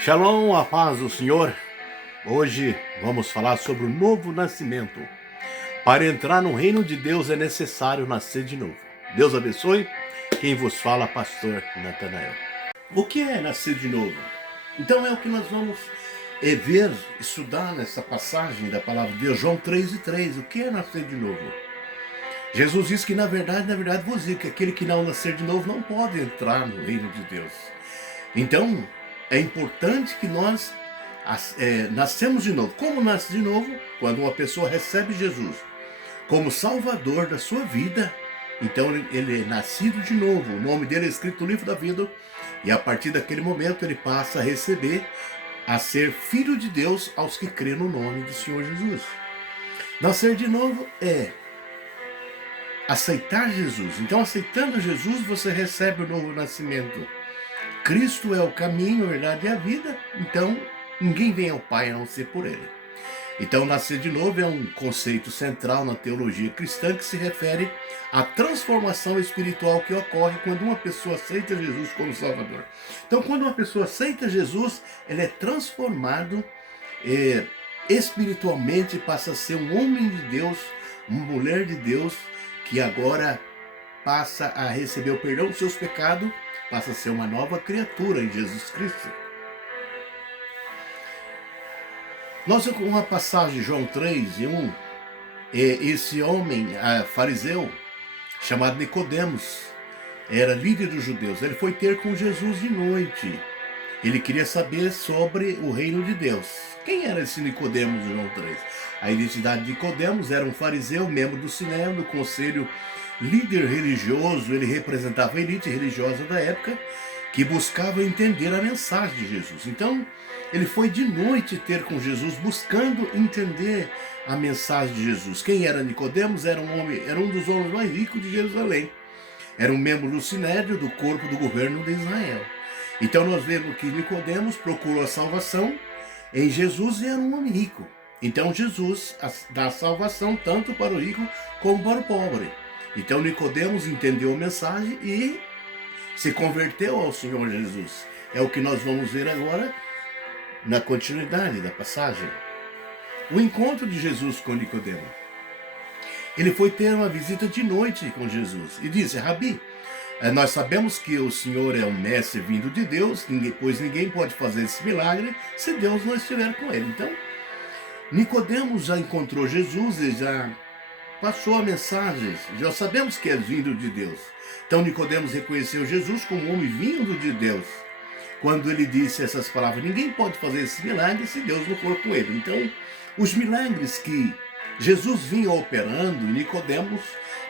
Shalom, a paz do Senhor. Hoje vamos falar sobre o novo nascimento. Para entrar no reino de Deus é necessário nascer de novo. Deus abençoe. Quem vos fala, pastor Natanael. O que é nascer de novo? Então é o que nós vamos ver, estudar nessa passagem da palavra de Deus, João 3:3. O que é nascer de novo? Jesus diz que na verdade vos digo que aquele que não nascer de novo não pode entrar no reino de Deus. Então, é importante que nós nascemos de novo. Como nasce de novo? Quando uma pessoa recebe Jesus como Salvador da sua vida, então ele é nascido de novo. O nome dele é escrito no livro da vida, e a partir daquele momento ele passa a receber, a ser filho de Deus aos que crêem no nome do Senhor Jesus. Nascer de novo é aceitar Jesus. Então, aceitando Jesus, você recebe o novo nascimento. Cristo é o caminho, a verdade e a vida, então ninguém vem ao Pai a não ser por Ele. Então, nascer de novo é um conceito central na teologia cristã que se refere à transformação espiritual que ocorre quando uma pessoa aceita Jesus como Salvador. Então, quando uma pessoa aceita Jesus, ele é transformado espiritualmente, passa a ser um homem de Deus, uma mulher de Deus, que agora passa a receber o perdão dos seus pecados, passa a ser uma nova criatura em Jesus Cristo. Nós com uma passagem de João 3:1, esse homem fariseu, chamado Nicodemos, era líder dos judeus. Ele foi ter com Jesus de noite. Ele queria saber sobre o reino de Deus. Quem era esse Nicodemos de João 3? A identidade de Nicodemos era um fariseu, membro do Sinédrio, do conselho, líder religioso. Ele representava a elite religiosa da época, que buscava entender a mensagem de Jesus. Então, ele foi de noite ter com Jesus, buscando entender a mensagem de Jesus. Quem era Nicodemos? Era um dos homens mais ricos de Jerusalém. Era um membro do Sinédrio, do corpo do governo de Israel. Então nós vemos que Nicodemos procurou a salvação em Jesus e era um homem rico. Então Jesus dá salvação tanto para o rico como para o pobre. Então Nicodemos entendeu a mensagem e se converteu ao Senhor Jesus. É o que nós vamos ver agora na continuidade da passagem. O encontro de Jesus com Nicodemos. Ele foi ter uma visita de noite com Jesus e disse: Rabi, nós sabemos que o Senhor é um mestre vindo de Deus, pois ninguém pode fazer esse milagre se Deus não estiver com ele. Então, Nicodemos já encontrou Jesus e já passou a mensagem. Já sabemos que é vindo de Deus. Então, Nicodemos reconheceu Jesus como um homem vindo de Deus. Quando ele disse essas palavras: ninguém pode fazer esse milagre se Deus não for com ele. Então, os milagres que Jesus vinha operando, Nicodemos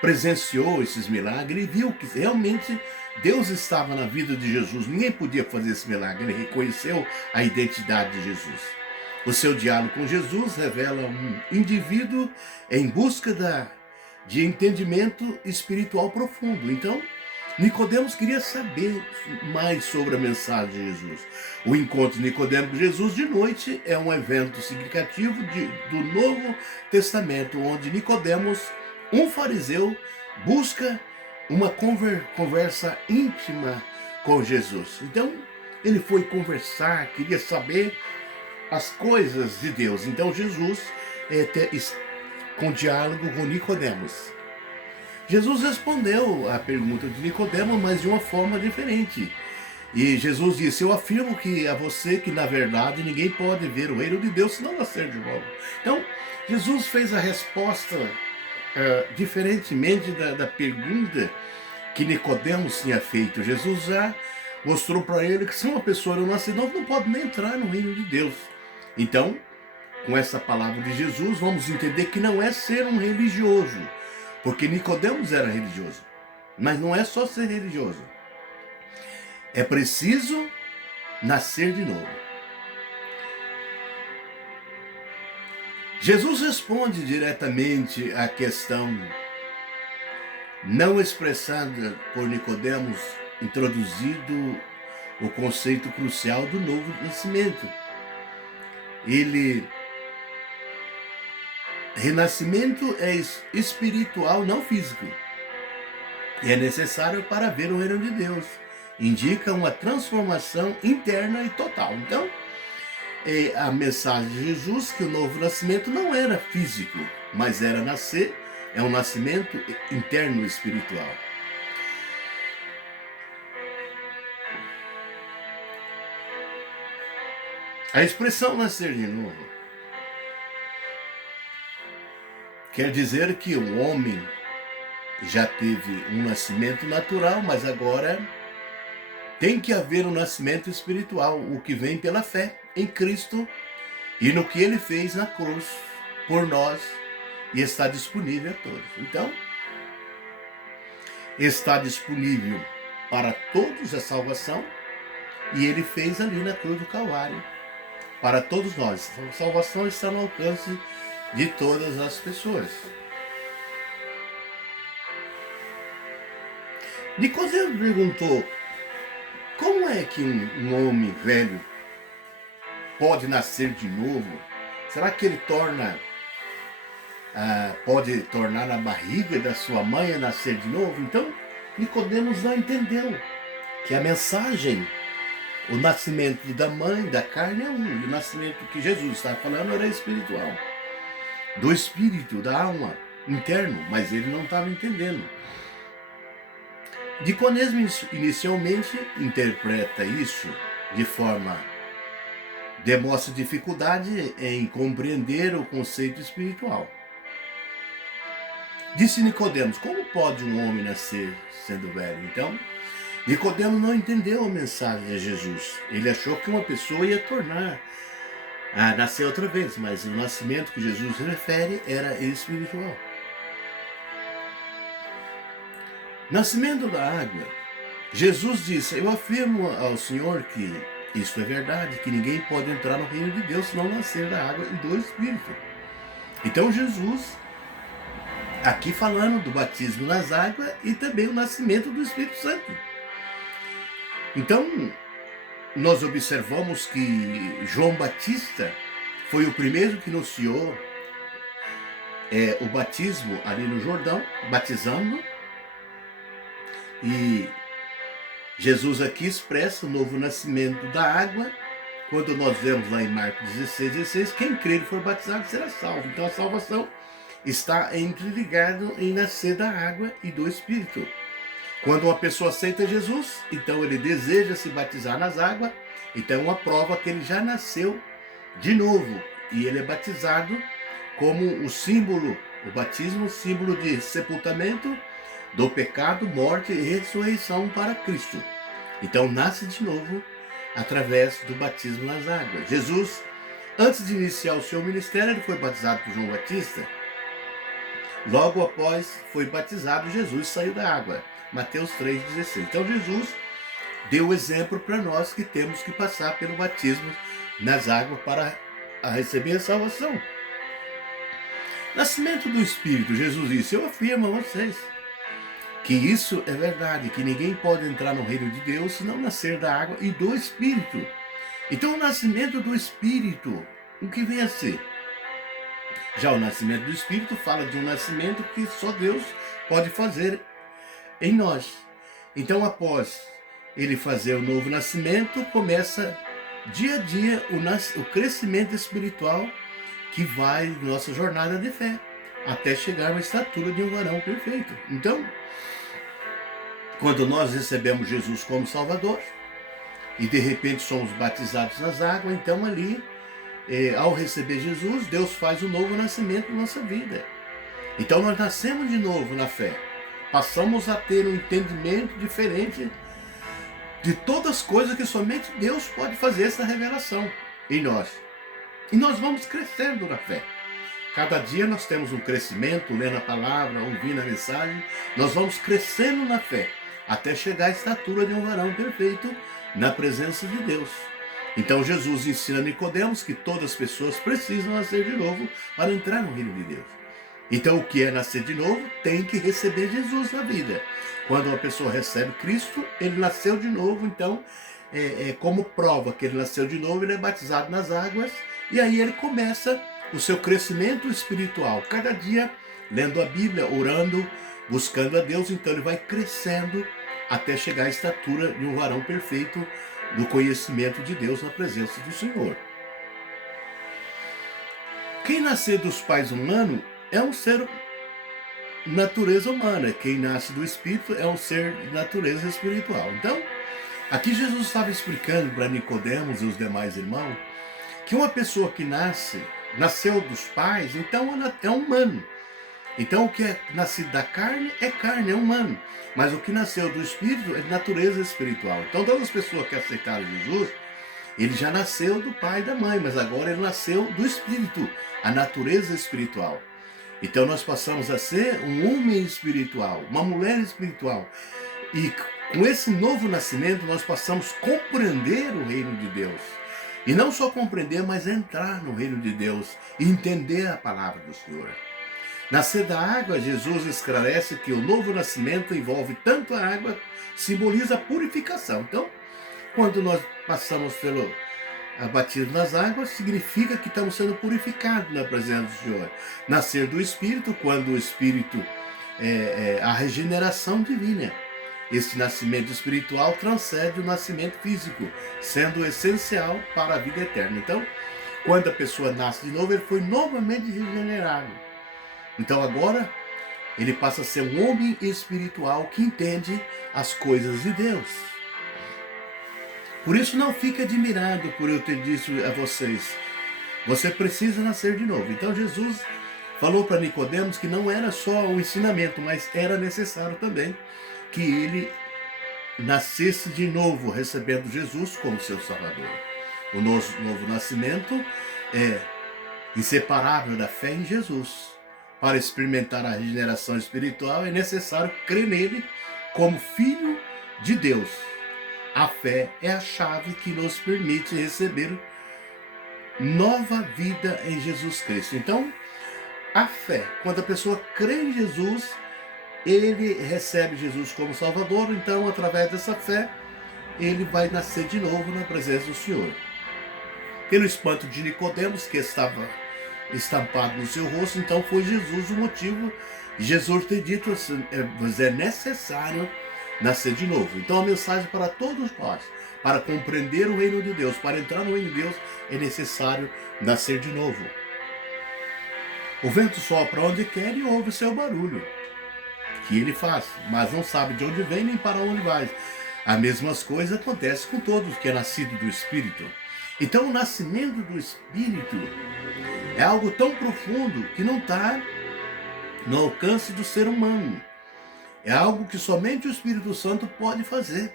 presenciou esses milagres e viu que realmente Deus estava na vida de Jesus. Ninguém podia fazer esse milagre. Ele reconheceu a identidade de Jesus. O seu diálogo com Jesus revela um indivíduo em busca de entendimento espiritual profundo. Então, Nicodemos queria saber mais sobre a mensagem de Jesus. O encontro de Nicodemos com Jesus de noite é um evento significativo do Novo Testamento, onde Nicodemos, um fariseu, busca uma conversa íntima com Jesus. Então, ele foi conversar, queria saber as coisas de Deus. Então, Jesus com diálogo com Nicodemos. Jesus respondeu à pergunta de Nicodemos, mas de uma forma diferente. E Jesus disse: eu afirmo a você que, na verdade, ninguém pode ver o reino de Deus se não nascer de novo. Então, Jesus fez a resposta diferentemente da pergunta que Nicodemos tinha feito. Jesus já mostrou para ele que se uma pessoa não nascer de novo, não pode nem entrar no reino de Deus. Então, com essa palavra de Jesus, vamos entender que não é ser um religioso, porque Nicodemos era religioso, mas não é só ser religioso. É preciso nascer de novo. Jesus responde diretamente à questão não expressada por Nicodemos, introduzido o conceito crucial do novo nascimento. Renascimento é espiritual, não físico. E é necessário para ver o reino de Deus. indica uma transformação interna e total. Então, a mensagem de Jesus que o novo nascimento não era físico, mas era nascer, é um nascimento interno espiritual. A expressão nascer de novo quer dizer que o homem já teve um nascimento natural, mas agora tem que haver um nascimento espiritual, o que vem pela fé em Cristo e no que Ele fez na cruz por nós e está disponível a todos. Então, está disponível para todos a salvação e Ele fez ali na cruz do Calvário para todos nós. A salvação está no alcance de todas as pessoas. Nicodemo perguntou: como é que um homem velho pode nascer de novo? Será que ele pode tornar a barriga da sua mãe a nascer de novo? Então, Nicodemos não entendeu que a mensagem, o nascimento da mãe, da carne é um, e o nascimento que Jesus estava falando era espiritual, do espírito, da alma, interno, mas ele não estava entendendo. Nicodemos inicialmente interpreta isso de forma, demonstra dificuldade em compreender o conceito espiritual. Disse Nicodemos: como pode um homem nascer sendo velho? Então, Nicodemos não entendeu a mensagem de Jesus. Ele achou que uma pessoa ia tornar a nascer outra vez, mas o nascimento que Jesus se refere era espiritual. Nascimento da água. Jesus disse: eu afirmo ao Senhor que isso é verdade, que ninguém pode entrar no reino de Deus se não nascer da água e do Espírito. Então Jesus, aqui falando do batismo nas águas e também o nascimento do Espírito Santo. Então, nós observamos que João Batista foi o primeiro que anunciou o batismo ali no Jordão, batizando. E Jesus aqui expressa o novo nascimento da água. Quando nós vemos lá em Marcos 16, quem crer e for batizado será salvo. Então a salvação está interligada em nascer da água e do Espírito. Quando uma pessoa aceita Jesus, então ele deseja se batizar nas águas, então é uma prova que ele já nasceu de novo. E ele é batizado como o símbolo, o batismo, símbolo de sepultamento do pecado, morte e ressurreição para Cristo. Então nasce de novo através do batismo nas águas. Jesus, antes de iniciar o seu ministério, ele foi batizado por João Batista. Logo após foi batizado, Jesus saiu da água. Mateus 3,16. Então Jesus deu o exemplo para nós que temos que passar pelo batismo nas águas para receber a salvação. Nascimento do Espírito. Jesus disse: eu afirmo a vocês que isso é verdade, que ninguém pode entrar no reino de Deus se não nascer da água e do Espírito. Então o nascimento do Espírito, o que vem a ser? Já o nascimento do Espírito fala de um nascimento que só Deus pode fazer em nós. Então, após ele fazer o novo nascimento, começa dia a dia o crescimento espiritual que vai nossa jornada de fé, até chegar à estatura de um varão perfeito. Então, quando nós recebemos Jesus como Salvador, e de repente somos batizados nas águas, então ali, ao receber Jesus, Deus faz um novo nascimento na nossa vida. Então nós nascemos de novo na fé. Passamos a ter um entendimento diferente de todas as coisas que somente Deus pode fazer essa revelação em nós. E nós vamos crescendo na fé. Cada dia nós temos um crescimento, lendo a palavra, ouvindo a mensagem. Nós vamos crescendo na fé, até chegar à estatura de um varão perfeito na presença de Deus. Então Jesus ensina a Nicodemos que todas as pessoas precisam nascer de novo para entrar no reino de Deus. Então o que é nascer de novo? Tem que receber Jesus na vida. Quando uma pessoa recebe Cristo, ele nasceu de novo, então como prova que ele nasceu de novo, ele é batizado nas águas e aí ele começa o seu crescimento espiritual. Cada dia lendo a Bíblia, orando, buscando a Deus, então ele vai crescendo até chegar à estatura de um varão perfeito do conhecimento de Deus na presença do Senhor. Quem nascer dos pais humanos é um ser natureza humana. Quem nasce do Espírito é um ser de natureza espiritual. Então, aqui Jesus estava explicando para Nicodemos e os demais irmãos que uma pessoa que nasceu dos pais, então ela é humano. Então o que é nascido da carne, é humano. Mas o que nasceu do Espírito é de natureza espiritual. Então todas as pessoas que aceitaram Jesus, ele já nasceu do pai e da mãe, mas agora ele nasceu do Espírito, a natureza espiritual. Então nós passamos a ser um homem espiritual, uma mulher espiritual. E com esse novo nascimento nós passamos a compreender o reino de Deus. E não só compreender, mas entrar no reino de Deus e entender a palavra do Senhor. Nascer da água, Jesus esclarece que o novo nascimento envolve tanto a água, simboliza a purificação. Então, quando nós passamos pelo batismo nas águas, significa que estamos sendo purificados na presença do Senhor. Nascer do Espírito, quando o Espírito é a regeneração divina. Este nascimento espiritual transcende o nascimento físico, sendo essencial para a vida eterna. Então, quando a pessoa nasce de novo, ele foi novamente regenerado. Então agora, ele passa a ser um homem espiritual que entende as coisas de Deus. Por isso não fique admirado por eu ter dito a vocês, você precisa nascer de novo. Então Jesus falou para Nicodemos que não era só o ensinamento, mas era necessário também que ele nascesse de novo, recebendo Jesus como seu Salvador. O novo nascimento é inseparável da fé em Jesus. Para experimentar a regeneração espiritual é necessário crer nele como Filho de Deus. A fé é a chave que nos permite receber nova vida em Jesus Cristo. Então, a fé, quando a pessoa crê em Jesus, ele recebe Jesus como Salvador, então através dessa fé, ele vai nascer de novo na presença do Senhor. Pelo espanto de Nicodemos, que estava estampado no seu rosto, então foi Jesus o motivo, Jesus ter dito assim, é necessário nascer de novo. Então a mensagem para todos nós, para compreender o reino de Deus, para entrar no reino de Deus, é necessário nascer de novo. O vento sopra onde quer e ouve o seu barulho, que ele faz, mas não sabe de onde vem nem para onde vai. As mesmas coisas acontecem com todos que é nascido do Espírito. Então o nascimento do Espírito é algo tão profundo que não está no alcance do ser humano. É algo que somente o Espírito Santo pode fazer,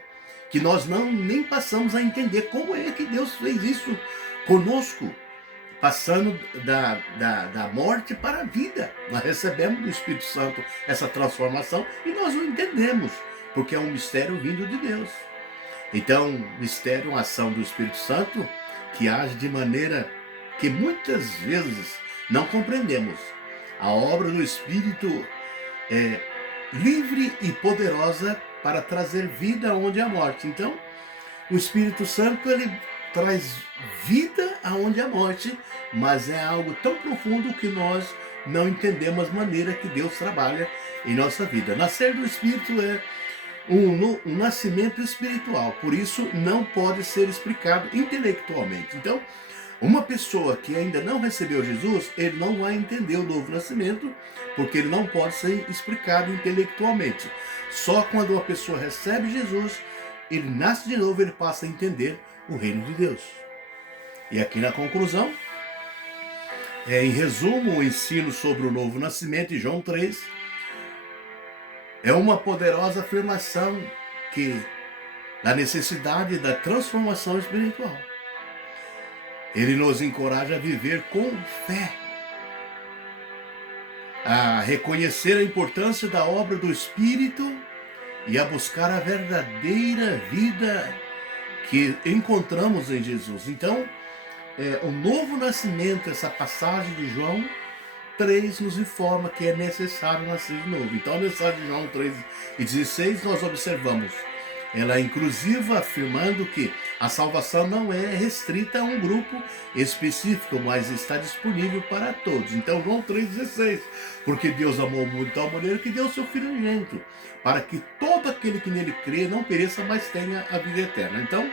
que nós nem passamos a entender como é que Deus fez isso conosco, passando da morte para a vida. Nós recebemos do Espírito Santo essa transformação e nós não entendemos, porque é um mistério vindo de Deus. Então, mistério, uma ação do Espírito Santo que age de maneira que muitas vezes não compreendemos. A obra do Espírito é livre e poderosa para trazer vida onde há morte. Então, o Espírito Santo, ele traz vida aonde há morte, mas é algo tão profundo que nós não entendemos a maneira que Deus trabalha em nossa vida. Nascer do Espírito é um nascimento espiritual, por isso não pode ser explicado intelectualmente. Então, uma pessoa que ainda não recebeu Jesus, ele não vai entender o novo nascimento, porque ele não pode ser explicado intelectualmente. Só quando uma pessoa recebe Jesus, ele nasce de novo, ele passa a entender o reino de Deus. E aqui na conclusão, em resumo, o ensino sobre o novo nascimento em João 3 é uma poderosa afirmação da necessidade da transformação espiritual. Ele nos encoraja a viver com fé, a reconhecer a importância da obra do Espírito e a buscar a verdadeira vida que encontramos em Jesus. Então, o novo nascimento, essa passagem de João 3 nos informa que é necessário nascer de novo. Então, a mensagem de João 3:16, nós observamos: ela inclusive afirmando que a salvação não é restrita a um grupo específico, mas está disponível para todos. Então João 3,16, porque Deus amou o mundo de tal maneira que deu o seu Filho unigênito, para que todo aquele que nele crê não pereça, mas tenha a vida eterna. Então,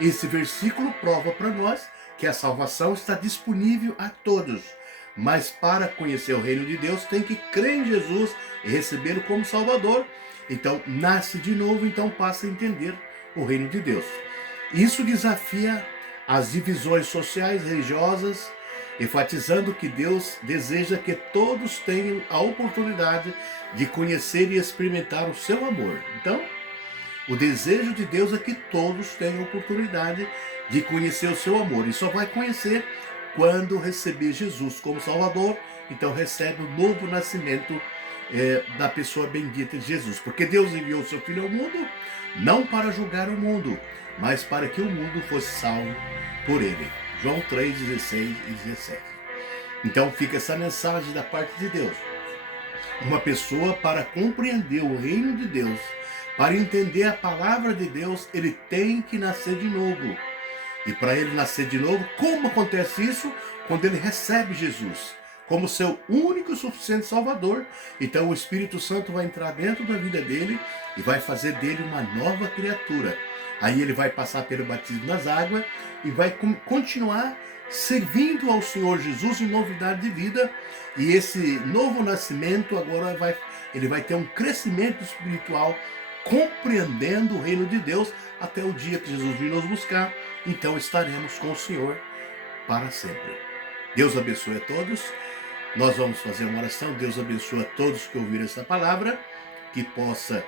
esse versículo prova para nós que a salvação está disponível a todos. Mas para conhecer o reino de Deus, tem que crer em Jesus e recebê-lo como Salvador. Então, nasce de novo, então passa a entender o reino de Deus. Isso desafia as divisões sociais, religiosas, enfatizando que Deus deseja que todos tenham a oportunidade de conhecer e experimentar o seu amor. Então, o desejo de Deus é que todos tenham a oportunidade de conhecer o seu amor. E só vai conhecer quando receber Jesus como Salvador. Então recebe o novo nascimento da pessoa bendita de Jesus. Porque Deus enviou o seu Filho ao mundo, não para julgar o mundo, mas para que o mundo fosse salvo por ele. João 3,16 e 17. Então fica essa mensagem da parte de Deus. Uma pessoa, para compreender o reino de Deus, para entender a palavra de Deus, ele tem que nascer de novo. E para ele nascer de novo, como acontece isso? Quando ele recebe Jesus como seu único e suficiente Salvador. Então o Espírito Santo vai entrar dentro da vida dele e vai fazer dele uma nova criatura. Aí ele vai passar pelo batismo nas águas e vai continuar servindo ao Senhor Jesus em novidade de vida. E esse novo nascimento agora ele vai ter um crescimento espiritual, compreendendo o reino de Deus até o dia que Jesus vir nos buscar. Então estaremos com o Senhor para sempre. Deus abençoe a todos. Nós vamos fazer uma oração. Deus abençoe a todos que ouviram essa palavra, que possa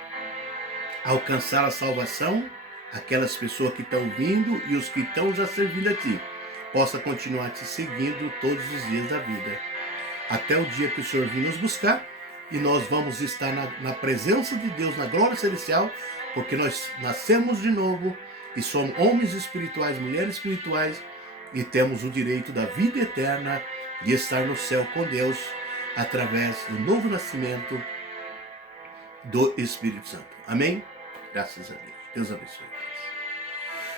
alcançar a salvação, aquelas pessoas que estão vindo e os que estão já servindo a Ti, possa continuar te seguindo todos os dias da vida, até o dia que o Senhor vir nos buscar, e nós vamos estar na presença de Deus, na glória celestial, porque nós nascemos de novo e somos homens espirituais, mulheres espirituais, e temos o direito da vida eterna de estar no céu com Deus através do novo nascimento do Espírito Santo. Amém? Graças a Deus. Deus abençoe.